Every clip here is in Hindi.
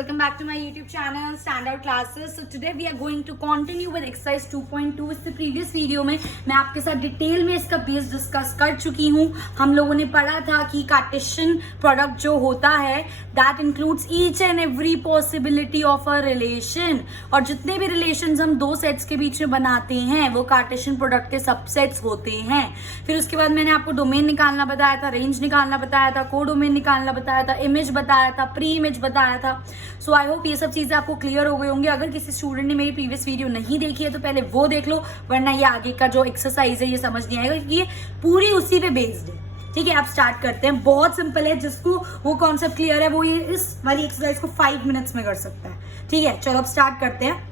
welcome back to my YouTube channel Standout Classes. So today we are going to continue with exercise 2.2. इससे previous video में मैं आपके साथ डिटेल में इसका बेस डिस्कस कर चुकी हूँ. हम लोगों ने पढ़ा था कि कार्टेशियन प्रोडक्ट जो होता है that includes each and every possibility of a relation, और जितने भी रिलेशंस हम दो सेट्स के बीच में बनाते हैं वो कार्टेशियन प्रोडक्ट के सबसेट्स होते हैं. फिर उसके बाद मैंने आपको डोमेन निकालना बताया था, रेंज निकालना बताया था, कोडोमेन निकालना बताया था, इमेज बताया था, प्री इमेज बताया था. सो आई होप ये सब चीजें आपको क्लियर हो गई होंगी. अगर किसी स्टूडेंट ने मेरी प्रीवियस वीडियो नहीं देखी है तो पहले वो देख लो, वरना ये आगे का जो एक्सरसाइज है ये समझ नहीं आएगा क्योंकि ये पूरी उसी पे बेस्ड है. ठीक है, आप स्टार्ट करते हैं. बहुत सिंपल है, जिसको वो कॉन्सेप्ट क्लियर है वो ये इस वाली एक्सरसाइज को 5 मिनट्स में कर सकता है. ठीक है, चलो अब स्टार्ट करते हैं.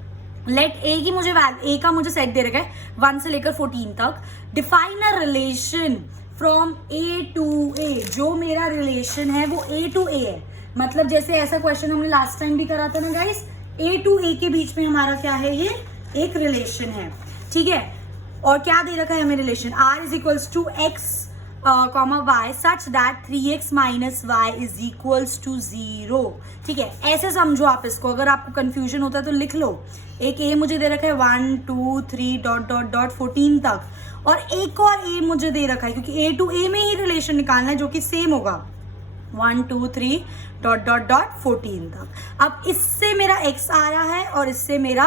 लेट ए की मुझे ए का मुझे सेट दे रखा है 1 से लेकर 14 तक. Define a relation from A to A. जो मेरा रिलेशन है वो ए टू ए है. मतलब जैसे ऐसा क्वेश्चन हमने लास्ट टाइम भी करा था ना गाइस, ए टू ए के बीच में हमारा क्या है, ये एक रिलेशन है. ठीक है, और क्या दे रखा है हमें relation, R is equals to X comma Y such that 3x minus Y is equals to 0. ठीक है, ऐसे समझो आप इसको. अगर आपको कंफ्यूजन होता है तो लिख लो. एक ए मुझे दे रखा है 1 2 3 डॉट डॉट डॉट 14 तक, और एक और ए मुझे दे रखा है क्योंकि ए टू ए में ही रिलेशन निकालना है जो कि सेम होगा 1 2 3 डॉट डॉट डॉट 14 तक. अब इससे मेरा x आ रहा है और इससे मेरा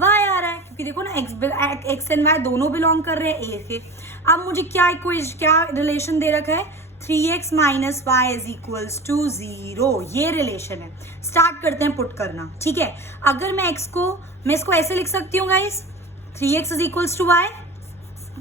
y आ रहा है क्योंकि देखो ना x एंड y दोनों बिलोंग कर रहे हैं a के. अब मुझे क्या रिलेशन दे रखा है, 3x minus Y is equals to 0. ये रिलेशन है. स्टार्ट करते हैं पुट करना. ठीक है, अगर मैं इसको ऐसे लिख सकती हूँ guys, 3x is equals to Y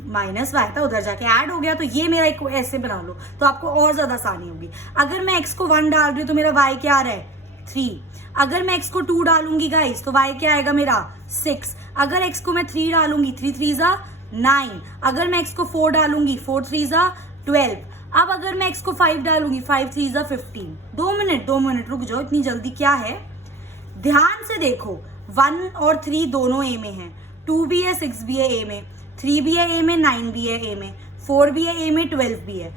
minus Y था, उधर जाके ऐड हो गया, तो ये मेरा एक ऐसे बना लो तो आपको और ज्यादा आसानी होगी. अगर मैं x को 1 डाल रही हूँ तो मेरा y क्या आ रहा है 3. अगर मैं x को 2 डालूंगी गाइस तो y क्या आएगा मेरा 6. अगर x को मैं 3 डालूंगी 3 3 जा 9. अगर मैं x को 4 डालूंगी 4 3 जा 12. अब अगर मैं x को 5 डालूंगी 5 3 जा 15. 2 मिनट रुक जाओ, इतनी जल्दी क्या है, ध्यान से देखो. 1 और 3 दोनों a में है, 2 भी है 6 भी है a में, 3 भी है a में, 9 भी है a में, 4 भी है a में, 12 भी है.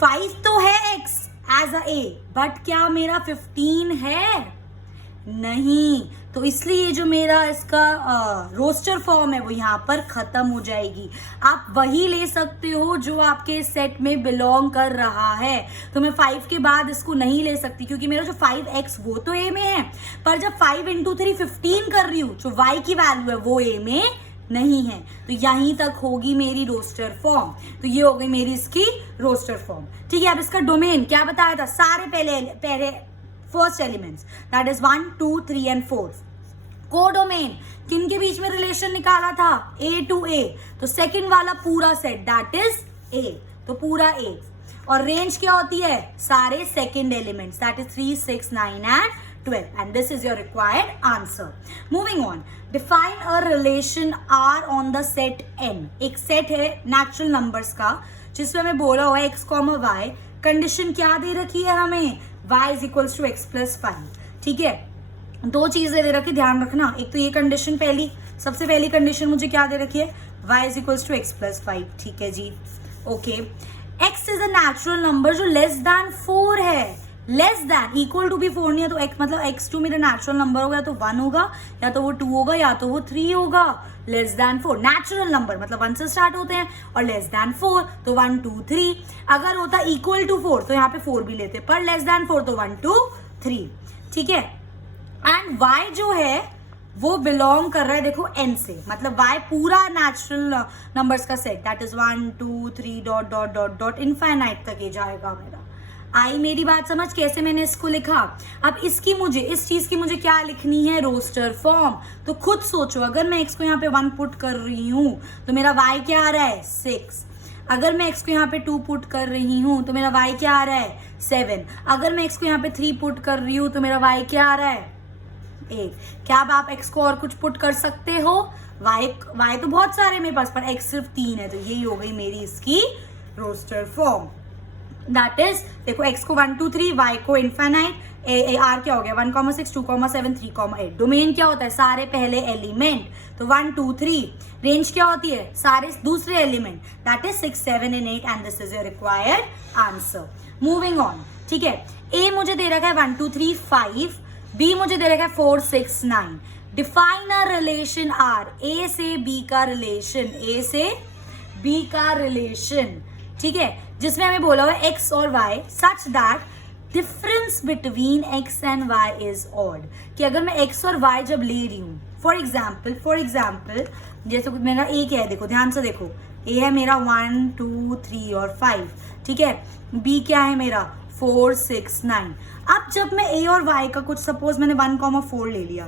5 तो है x as a a, but क्या मेरा 15 है, नहीं. तो इसलिए जो मेरा इसका रोस्टर फॉर्म है वो यहाँ पर खत्म हो जाएगी. आप वही ले सकते हो जो आपके सेट में बिलोंग कर रहा है. तो मैं 5 के बाद इसको नहीं ले सकती क्योंकि मेरा जो 5x वो तो a में है, पर जब 5 इंटू 3 15 कर रही हूँ, जो y की वैल्यू है वो a में नहीं है. तो यहीं तक होगी मेरी रोस्टर फॉर्म. तो ये हो गई मेरी इसकी रोस्टर फॉर्म. ठीक है, अब इसका डोमेन क्या बताया था, सारे पहले first elements that is 1 2 3 and 4. Codomain किन के बीच में रिलेशन निकाला था, ए टू ए, तो सेकंड वाला पूरा सेट दैट इज ए, तो पूरा ए. और रेंज क्या होती है, सारे second elements that is 3 6 9 and 12. and this is your required answer. Moving on, define a relation R on the set N. एक सेट है नेचुरल नंबर्स का जिसमें हमें बोला हुआ है x, y. कंडीशन क्या दे रखी है हमें, y is equals to x plus 5. ठीक है, दो चीजें दे रखी, ध्यान रखना. एक तो ये कंडीशन सबसे पहली कंडीशन मुझे क्या दे रखी है, y is equals to x plus 5. ठीक है जी, okay. x is a natural number जो लेस देन 4 है. लेस देन इक्वल टू भी 4 नहीं है, तो x मतलब x2 मेरा नेचुरल नंबर होगा, या तो 1 होगा, या तो वो 2 होगा, या तो वो 3 होगा. लेस देन 4 नेचुरल नंबर मतलब 1 से स्टार्ट होते हैं, और लेस देन 4 तो 1 2 3. अगर होता इक्वल टू 4 तो यहाँ पे 4 भी लेते, पर लेस देन 4 तो 1 2 3. ठीक है, एंड y जो है वो बिलोंग कर रहा है देखो n से, मतलब y पूरा नेचुरल नंबर्स का set that is 1 2 3 dot dot dot dot infinite तक ये जाएगा मेरा. आई मेरी बात समझ कैसे मैंने इसको लिखा. अब इस चीज की मुझे क्या लिखनी है, रोस्टर फॉर्म. तो खुद सोचो, अगर मैं x को यहाँ पे 1 पुट कर रही हूँ तो मेरा y क्या आ रहा है 6. अगर मैं x को यहाँ पे 2 पुट कर रही हूँ तो मेरा y क्या आ रहा है 7. अगर मैं x को यहाँ पे 3 पुट कर रही हूँ तो मेरा y क्या आ रहा है 8. क्या अब आप x को और कुछ पुट कर सकते हो, y तो बहुत सारे मेरे पास, पर x सिर्फ 3 है. तो यही हो गई मेरी इसकी रोस्टर फॉर्म. दैट इज देखो, x को 1 2 3, y को इनफाइनाइट, आर क्या हो गया 1 6 2 7 3 8. डोमेन क्या होता है, सारे पहले एलिमेंट, तो 1 2 3. रेंज क्या होती है, सारे दूसरे element that is 6 7 and 8. And this is your required answer. Moving on. ठीक है, ए मुझे दे रखा है 1 2 3 5, बी मुझे दे रखा है 4 6 9। डिफाइन अ रिलेशन आर, ए से बी का रिलेशन, ए से बी का रिलेशन, ठीक है, जिसमें हमें बोला हुआ एक्स और Y such that difference between X and Y is odd, कि अगर मैं एक्स और वाई जब ले रही हूँ, फॉर एग्जाम्पल जैसे मेरा ए क्या है, देखो ध्यान से देखो, ए है मेरा 1 2 3 और 5, ठीक है, बी क्या है मेरा 4 6 9। अब जब मैं ए और वाई का कुछ सपोज मैंने 1,4 ले लिया,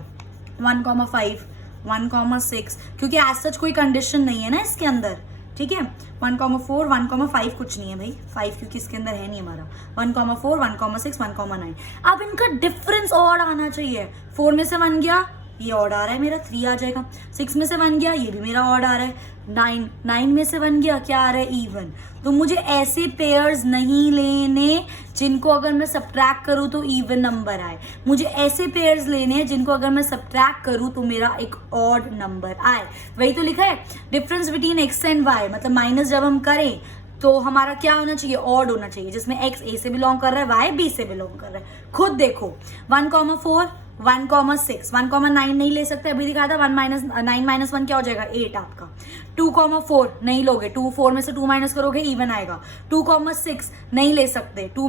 1,5 1,6, क्योंकि एज सच कोई कंडीशन नहीं है ना इसके अंदर, ठीक है, 1,4 1,5 कुछ नहीं है भाई, 5 क्योंकि इसके अंदर है नहीं हमारा, 1,4 1,6 1,9। अब इनका डिफरेंस ऑड आना चाहिए, 4 में से 1 गया, ये ऑड आ रहा है मेरा 3 आ जाएगा, 6 में से 1 गया, ये भी मेरा ऑड आ रहा है, 9 में से 1 गया, क्या आ रहा है इवन। तो मुझे ऐसे पेयर्स नहीं लेने जिनको अगर मैं सब्ट्रैक्ट करूँ तो इवन नंबर आए, मुझे ऐसे पेयर्स लेने हैं जिनको अगर मैं सब्ट्रैक्ट करूँ तो मेरा एक ऑड नंबर आए। वही तो लिखा है difference between X and Y, मतलब माइनस जब हम करें तो हमारा क्या होना चाहिए, ऑड होना चाहिए, जिसमें एक्स ए से बिलोंग कर रहा है, वाई बी से बिलोंग कर रहा है। खुद देखो 1,4 1,6 1,9 नहीं ले सकते, अभी दिखाया था 9 - 1 क्या हो जाएगा 8 आपका। 2,4 नहीं लोगे, 4 में से 2 माइनस करोगे इवन आएगा। 2,6 नहीं ले सकते, 6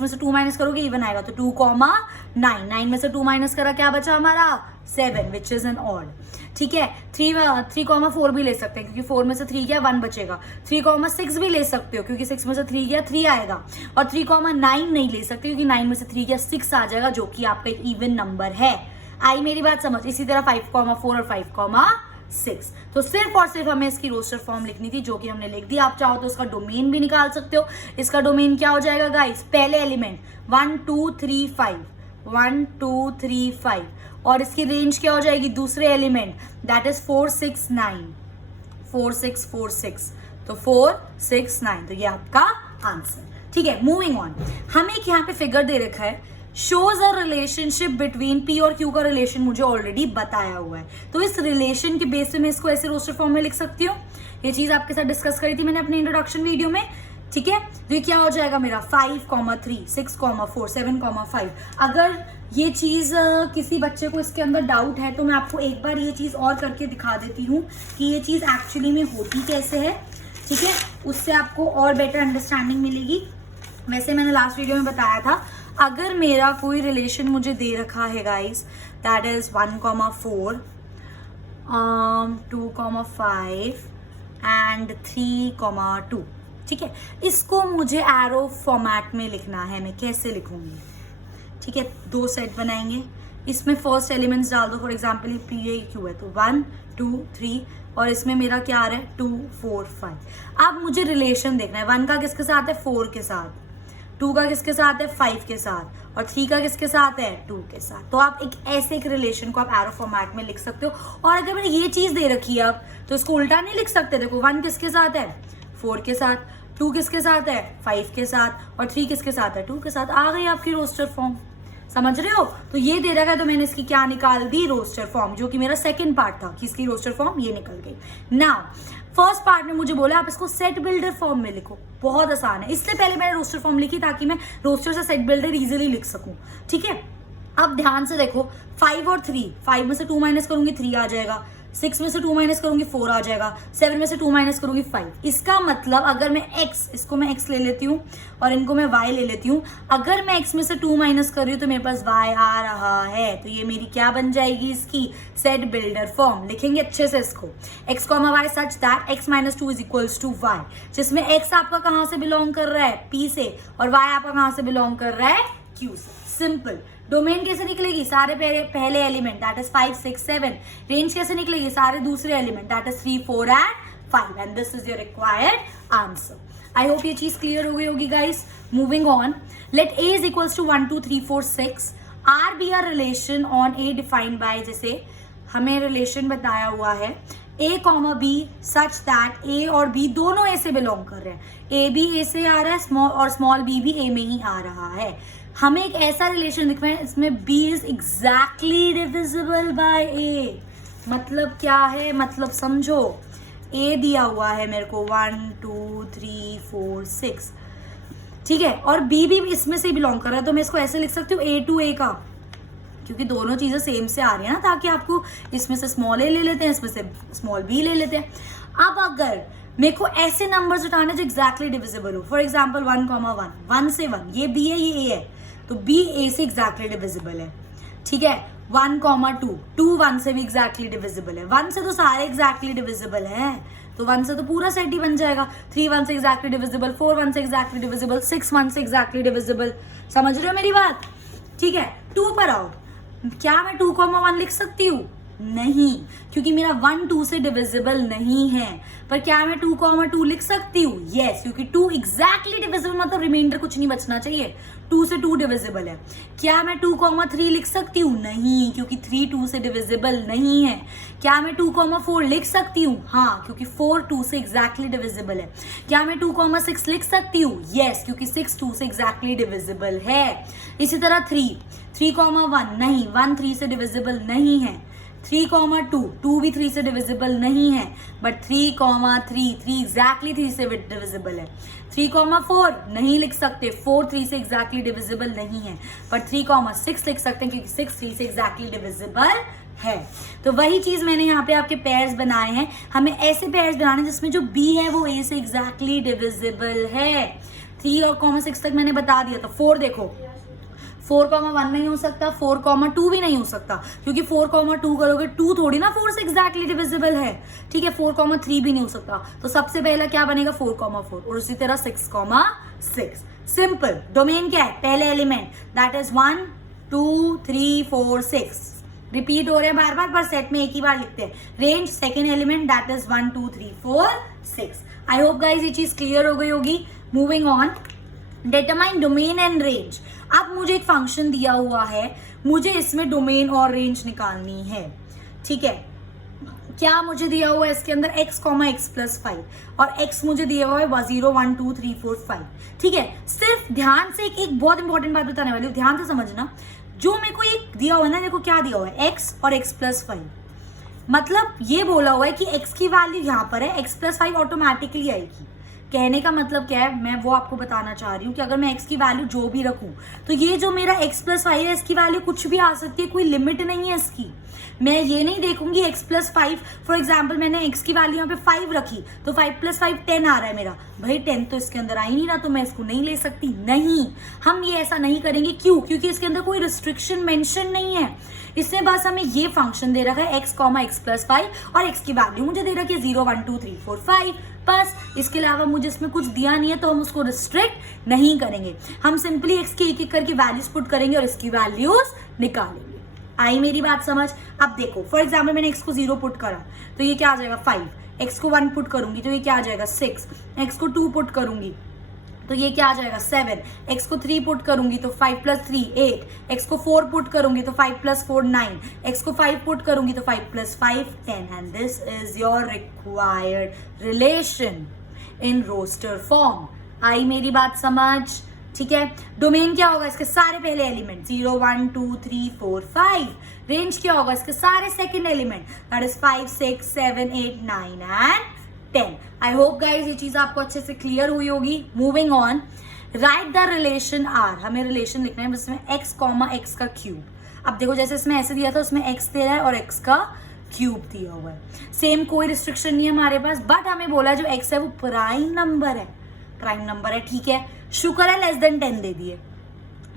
में से 2 माइनस करोगे इवन आएगा, तो 2,9 9 में से 2 माइनस करा क्या बचा हमारा 7 विच इज एन ऑड, ठीक है। 3,4 भी ले सकते हैं क्योंकि 4 में से 3 गया 1 बचेगा। 3,6 भी ले सकते हो क्योंकि 6 में से 3 गया 3 आएगा, और 3,9 नहीं ले सकते क्योंकि 9 में से 3 गया 6 आ जाएगा, जो कि आपका एक इवन नंबर है। आई मेरी बात समझ। इसी तरह 5,4 और 5,6, तो सिर्फ और सिर्फ हमें इसकी रोस्टर फॉर्म लिखनी थी, जो कि हमने लिख दी। आप चाहो तो इसका डोमेन भी निकाल सकते हो। इसका डोमेन क्या हो जाएगा गाइस, पहले एलिमेंट 1 2 3 5 1 2 3 5, और इसकी रेंज क्या हो जाएगी दूसरे एलिमेंट, दैट इज 4 6 9 4 6 4 6, तो 4 6 9, तो ये आपका आंसर, ठीक है। मूविंग ऑन, हमें एक यहाँ पे फिगर दे रखा है, shows a relationship between P और क्यू का रिलेशन मुझे ऑलरेडी बताया हुआ है, तो इस रिलेशन के बेस पे मैं इसको ऐसे रोस्टर फॉर्म में लिख सकती हूँ। ये चीज आपके साथ डिस्कस करी थी मैंने अपने इंट्रोडक्शन वीडियो में, ठीक है। तो ये क्या हो जाएगा मेरा 5,3 6,4 7,5। अगर ये चीज किसी बच्चे को इसके अंदर डाउट है तो मैं आपको एक बार ये चीज और करके दिखा देती हूँ कि ये चीज एक्चुअली में होती कैसे है, ठीक है, उससे आपको और बेटर अंडरस्टैंडिंग मिलेगी। वैसे मैंने लास्ट वीडियो में बताया था, अगर मेरा कोई रिलेशन मुझे दे रखा है गाइस, दैट इज 1,4 2,5 एंड 3,2, ठीक है, इसको मुझे एरो फॉर्मेट में लिखना है। मैं कैसे लिखूंगी, ठीक है, 2 सेट बनाएंगे, इसमें फर्स्ट एलिमेंट्स डाल दो, for example P A Q है तो 1 2 3, और इसमें मेरा क्या आ रहा है 2 4 5। अब मुझे रिलेशन देखना है, 1 का किसके साथ है 4 के साथ, 2 का किसके साथ है 5 के साथ, और 3 का किसके साथ है 2 के साथ। तो आप ऐसे एक रिलेशन को आप एरो फॉर्मेट में लिख सकते हो। और अगर मैंने ये चीज दे रखी है अब, तो इसको उल्टा नहीं लिख सकते। देखो 1 किसके साथ है 4 के साथ, 2 किसके साथ है 5 के साथ, और 3 किसके साथ है 2 के साथ। आ गई आपकी रोस्टर फॉर्म, समझ रहे हो। तो ये दे रखा है तो मैंने इसकी क्या निकाल दी, रोस्टर फॉर्म, जो कि मेरा सेकंड पार्ट था कि इसकी रोस्टर फॉर्म ये निकल गई। नाउ फर्स्ट पार्ट में मुझे बोला आप इसको सेट बिल्डर फॉर्म में लिखो, बहुत आसान है, इसलिए पहले मैंने रोस्टर फॉर्म लिखी ताकि मैं रोस्टर से सेट बिल्डर इजीली लिख सकूं, ठीक है। अब ध्यान से देखो 5 और 3, 5 में से 2 माइनस करूंगी 3 आ जाएगा, 6 में से 2 माइनस करूंगी 4 आ जाएगा, 7 में से 2 माइनस करूंगी 5। इसका मतलब अगर मैं x, इसको मैं x ले लेती हूँ और इनको मैं y ले लेती हूँ, अगर मैं x में से 2 माइनस कर रही हूँ तो मेरे पास y आ रहा है, तो ये मेरी क्या बन जाएगी, इसकी सेट बिल्डर फॉर्म। लिखेंगे अच्छे से इसको, x, y such that x - 2 is equals to y, जिसमें x आपका कहाँ से बिलोंग कर रहा है p से, और y आपका कहाँ से बिलोंग कर रहा है q से। सिंपल। डोमेन कैसे निकलेगी, सारे पहले एलिमेंट दैट इज 5 6 7। रेंज कैसे निकलेगी, सारे दूसरे element that is 3 4 and 5, and this is your required answer. I hope ये चीज क्लियर हो गई होगी guys. Moving on, let a is equals to 1 2 3 4 6 R be R relation on a defined by, जैसे हमें रिलेशन बताया हुआ है a, b such that a और b दोनों a से बिलोंग कर रहे हैं, a भी a से आ रहा है और स्मॉल b भी a में ही आ रहा है। हमें एक ऐसा रिलेशन दिखना है इसमें b is exactly divisible by a। मतलब क्या है, मतलब समझो, a दिया हुआ है मेरे को 1 2 3 4 6, ठीक है, और b भी इसमें से बिलोंग कर रहा है, तो मैं इसको ऐसे लिख सकती हूँ a टू a का, क्योंकि दोनों चीजें सेम से आ रही है ना, ताकि आपको इसमें से स्मॉल ए ले लेते हैं, इसमें से स्मॉल बी ले लेते हैं। अब अगर मेरे को ऐसे नंबर्स उठाने जो एग्जैक्टली डिविजिबल हो, फॉर एग्जाम्पल 1,1, 1 से 1, ये बी है ये ए है, तो बी ए से एग्जैक्टली डिविजिबल है, ठीक है। 1,2, 2 1 से भी एग्जैक्टली डिविजिबल है, 1 से तो सारे एग्जैक्टली डिविजिबल हैं, तो 1 से तो पूरा सेट ही बन जाएगा। 3 1 से एग्जैक्टली डिविजिबल, 4 1 से एग्जैक्टली डिविजिबल, 6 1 से एग्जैक्टली डिविजिबल। समझ रहे हो मेरी बात? ठीक है। 2 पर आओ, क्या मैं 2,1 लिख सकती हूँ? नहीं, क्योंकि मेरा 1 2 से डिविजिबल नहीं है। पर क्या मैं 2,2 लिख सकती हूँ? यस, क्योंकि 2 एग्जैक्टली डिविजिबल, मतलब रिमाइंडर कुछ नहीं बचना चाहिए, 2 से 2 डिविजिबल है। क्या मैं 2,3 लिख सकती हूँ? नहीं, क्योंकि 3 2 से डिविजिबल नहीं है। क्या मैं 2,4 लिख सकती हूँ? हाँ, क्योंकि 4 2 से एग्जैक्टली डिविजिबल है। क्या मैं 2,6 लिख सकती हूँ? यस, क्योंकि 6 2 से एग्जैक्टली डिविजिबल है। इसी तरह 3,1 नहीं, 1 3 से डिविजिबल नहीं है। 3,2, 2 भी 3 से डिविजिबल नहीं है, बट 3,3 एग्जैक्टली 3 से डिविजिबल है। 3,4 नहीं लिख सकते, 4 3 से एग्जैक्टली डिविजिबल नहीं है, पर 3,6 लिख सकते हैं, क्योंकि 6 3 से एग्जैक्टली डिविजिबल है। तो वही चीज मैंने यहाँ पे आपके पेयर्स बनाए हैं। हमें ऐसे पेयर्स बनाने जिसमें जो बी है वो ए से एग्जैक्टली डिविजिबल है। 3 और 6 तक मैंने बता दिया था। 4 देखो, 4,1 नहीं हो सकता, 4,2 भी नहीं हो सकता, क्योंकि 4,2 करोगे 2 थोड़ी ना 4 से एग्जैक्टली डिविजिबल है, ठीक है। 4,3 भी नहीं हो सकता, तो सबसे पहला क्या बनेगा? 4,4, और उसी तरह 6,6। सिंपल। डोमेन क्या है? पहले एलिमेंट, दैट इज 1 2 3 4 6, रिपीट हो रहे हैं बार बार, पर सेट में एक ही बार लिखते हैं। Range, second element, that is 1 2 3 4 6। I hope guys ये चीज क्लियर हो गई होगी। Moving on, determine domain and range. अब मुझे एक फंक्शन दिया हुआ है, मुझे इसमें डोमेन और रेंज निकालनी है, ठीक है। क्या मुझे दिया हुआ है इसके अंदर? x, x+5, और x मुझे दिया हुआ है 0 1 2 3 4 5, ठीक है। सिर्फ ध्यान से एक बहुत इंपॉर्टेंट बात बताने वाली हूँ, ध्यान से समझना। जो मेरे को एक दिया हुआ है ना, देखो क्या दिया हुआ है, x और x+5, मतलब ये बोला हुआ है कि x की वैल्यू यहाँ पर है, x+5 ऑटोमेटिकली आएगी। कहने का मतलब क्या है, मैं वो आपको बताना चाह रही हूँ कि अगर मैं x की वैल्यू जो भी रखूं, तो ये जो मेरा x+5 है, इसकी वैल्यू कुछ भी आ सकती है, कोई लिमिट नहीं है इसकी। मैं ये नहीं देखूंगी x+5, फॉर एग्जाम्पल मैंने x की वैल्यू यहाँ पे 5 रखी, तो 5 + 5 10 आ रहा है मेरा, भाई 10 तो इसके अंदर आ ही नहीं रहा, तो मैं इसको नहीं ले सकती। नहीं, हम ये ऐसा नहीं करेंगे। क्यों? क्योंकि इसके अंदर कोई रिस्ट्रिक्शन मेंशन नहीं है। इसमें बस हमें ये फंक्शन दे रखा है x, x+5, और x की वैल्यू मुझे दे रखी है 0 1 2 3 4 5, बस। इसके अलावा मुझे इसमें कुछ दिया नहीं है, तो हम उसको रिस्ट्रिक्ट नहीं करेंगे। हम सिंपली x की एक एक करके वैल्यूज पुट करेंगे और इसकी वैल्यूज निकालेंगे। आई मेरी बात समझ? अब देखो, फॉर एग्जाम्पल मैंने x को 0 पुट करा, तो ये क्या आ जाएगा 5, x को 1 पुट करूंगी तो ये क्या आ जाएगा 6, x को 2 पुट करूंगी तो ये क्या आ जाएगा 7, x को 3 पुट करूंगी तो 5 + 3 8, x को 4 पुट करूंगी तो 5 + 4 9, x को 5 पुट करूंगी तो 5 + 5 10, and this is your required relation in roster form. आई मेरी बात समझ? ठीक है। डोमेन क्या होगा? इसके सारे पहले एलिमेंट 0 1 2 3 4 5। रेंज क्या होगा? इसके सारे second element, that is 5 6 7 8 9 and 10। I hope guys ये चीज आपको अच्छे से क्लियर हुई होगी। Moving on, write the relation R. हमें रिलेशन लिखना है जिसमें x, x का क्यूब। अब देखो, जैसे इसमें ऐसे दिया था, उसमें x दे रहा है और x का क्यूब दिया हुआ है। सेम, कोई रिस्ट्रिक्शन नहीं है हमारे पास, बट हमें बोला जो x है वो प्राइम नंबर है। प्राइम नंबर है, ठीक है। शुक्र है लेस देन 10 दे दिए।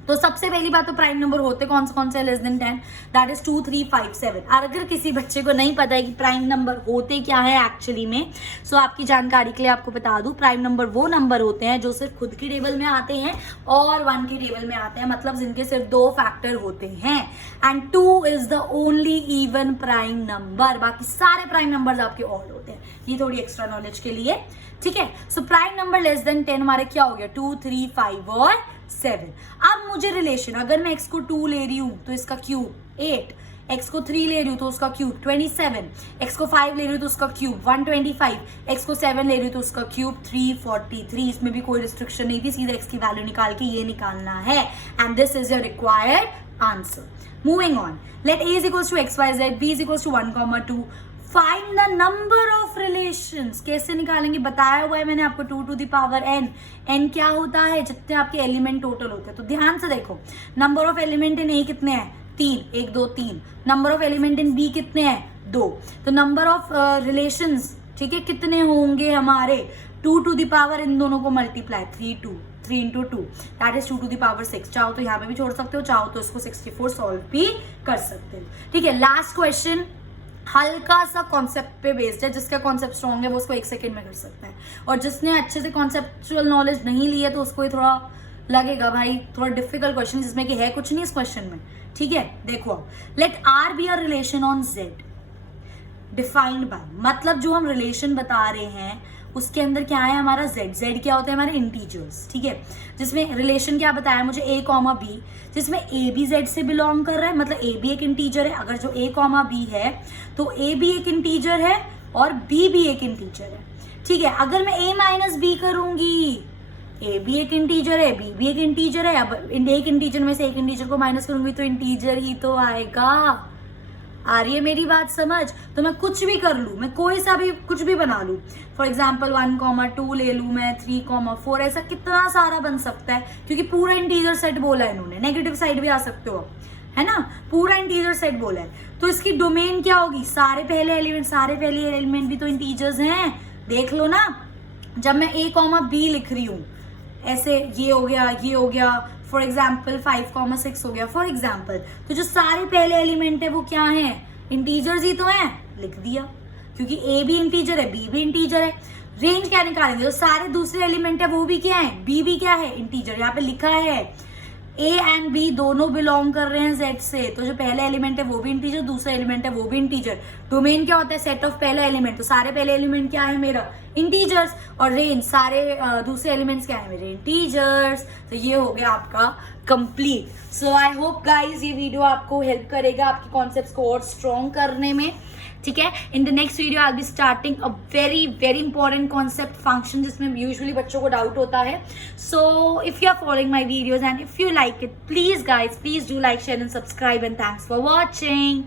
तो सबसे पहली बात तो प्राइम नंबर होते कौन से लेस देन 10, दैट इज 2 3 5 7। और अगर किसी बच्चे को नहीं पता है कि प्राइम नंबर होते क्या है एक्चुअली में, सो आपकी जानकारी के लिए आपको बता दूं, प्राइम नंबर वो नंबर होते हैं जो सिर्फ खुद की टेबल में आते हैं और 1 की टेबल में आते हैं, मतलब जिनके सिर्फ 2 फैक्टर होते हैं। And 2 is the only even prime number, बाकी सारे प्राइम नंबर्स आपके ऑड होते हैं। ये थोड़ी एक्स्ट्रा नॉलेज के लिए, ठीक है। So prime number less than 10 हमारे क्या हो गया, 2 3 5 और 7। अब मुझे रिलेशन, अगर मैं x को 2 ले रही हूं तो इसका क्यूब 8, x को 3 ले रही हूं तो उसका क्यूब 27, x को 5 ले रही हूं तो उसका क्यूब 125, x को 7 ले रही हूं तो उसका क्यूब 343। इसमें भी कोई रिस्ट्रिक्शन नहीं थी, सीधा x की वैल्यू निकाल के ये निकालना है। And this is your required answer. Moving on, let a is equals to xyz, b is equals to 1, 2। Find the number of relations. कैसे निकालेंगे? बताया हुआ है मैंने आपको, 2 to the power n। n क्या होता है? जितने आपके एलिमेंट टोटल होते हैं। तो ध्यान से देखो, number of element in A कितने हैं? 3, 1 2 3। Number of element in B कितने हैं? 2। तो नंबर ऑफ रिलेशंस, ठीक है, कितने होंगे हमारे? 2 to the power, इन दोनों को multiply 3 into 2 that is 2 to the power 6। चाहो तो यहाँ पे भी छोड़ सकते हो, चाहो तो इसको 64 सॉल्व भी कर सकते हो। ठीक है, लास्ट क्वेश्चन हल्का सा कॉन्सेप्ट पे बेस्ड है, जिसका कॉन्सेप्ट स्ट्रॉन्ग है वो उसको 1 सेकेंड में कर सकता है, और जिसने अच्छे से कॉन्सेप्चुअल नॉलेज नहीं ली है तो उसको ही थोड़ा लगेगा भाई थोड़ा डिफिकल्ट क्वेश्चन, जिसमें कि है कुछ नहीं इस क्वेश्चन में। ठीक है, देखो, let R be a relation on Z defined by, मतलब जो हम रिलेशन बता रहे हैं उसके अंदर क्या है हमारा जेड। जेड क्या होता है? हमारे इंटीजर्स। ठीक है, जिसमें रिलेशन क्या बताया मुझे? ए कॉमा बी, जिसमें ए भी जेड से बिलोंग कर रहा है, मतलब ए भी एक इंटीजर है। अगर जो ए कॉमा बी है तो ए भी एक इंटीजर है और बी भी एक इंटीजर है। ठीक है, अगर मैं ए माइनस बी करूंगी, ए भी एक इंटीजर है, बी भी एक इंटीजर है, अब एक इंटीजर में से एक इंटीजर को माइनस करूंगी तो इंटीजर ही तो आएगा। आ रही है मेरी बात समझ? तो मैं कुछ भी कर लूं, मैं कोई सा भी कुछ भी बना लूं, फॉर एग्जाम्पल 1,2 ले लूं मैं, 3,4, ऐसा कितना सारा बन सकता है, क्योंकि पूरा इंटीजर सेट बोला है इन्होंने। नेगेटिव साइड भी आ सकते हो, है ना, पूरा इंटीजर सेट बोला है। तो इसकी डोमेन क्या होगी? सारे पहले एलिमेंट भी तो इंटीजर्स हैं, देख लो ना। जब मैं a कॉमा बी लिख रही हूं, ऐसे ये हो गया, फॉर एग्जाम्पल 5,6 हो गया फॉर एग्जाम्पल, तो जो सारे पहले एलिमेंट है वो क्या है? इंटीजर्स ही तो हैं, लिख दिया, क्योंकि a भी इंटीजर है, b भी इंटीजर है। रेंज क्या निकालेंगे? जो सारे दूसरे एलिमेंट है वो भी क्या है? b भी क्या है? इंटीजर। यहाँ पे लिखा है a एंड b दोनों बिलोंग कर रहे हैं z से, तो जो पहला एलिमेंट है वो भी इंटीजर, दूसरा एलिमेंट है वो भी इंटीजर। डोमेन क्या होता है? सेट ऑफ पहला एलिमेंट, तो सारे पहले एलिमेंट क्या है मेरा? इंटीजर्स। और रेंज सारे दूसरे एलिमेंट्स क्या है मेरे? इंटीजर्स। तो ये हो गया आपका कंप्लीट। सो आई होप गाइज ये वीडियो आपको हेल्प करेगा आपके कॉन्सेप्ट्स को और स्ट्रॉन्ग करने में। ठीक है, in the next video I will be starting a very very important concept function, जिसमें यूजुअली बच्चों को डाउट होता है। So if you are following my videos and if you like it, please guys, please do like, share and subscribe, and thanks for watching.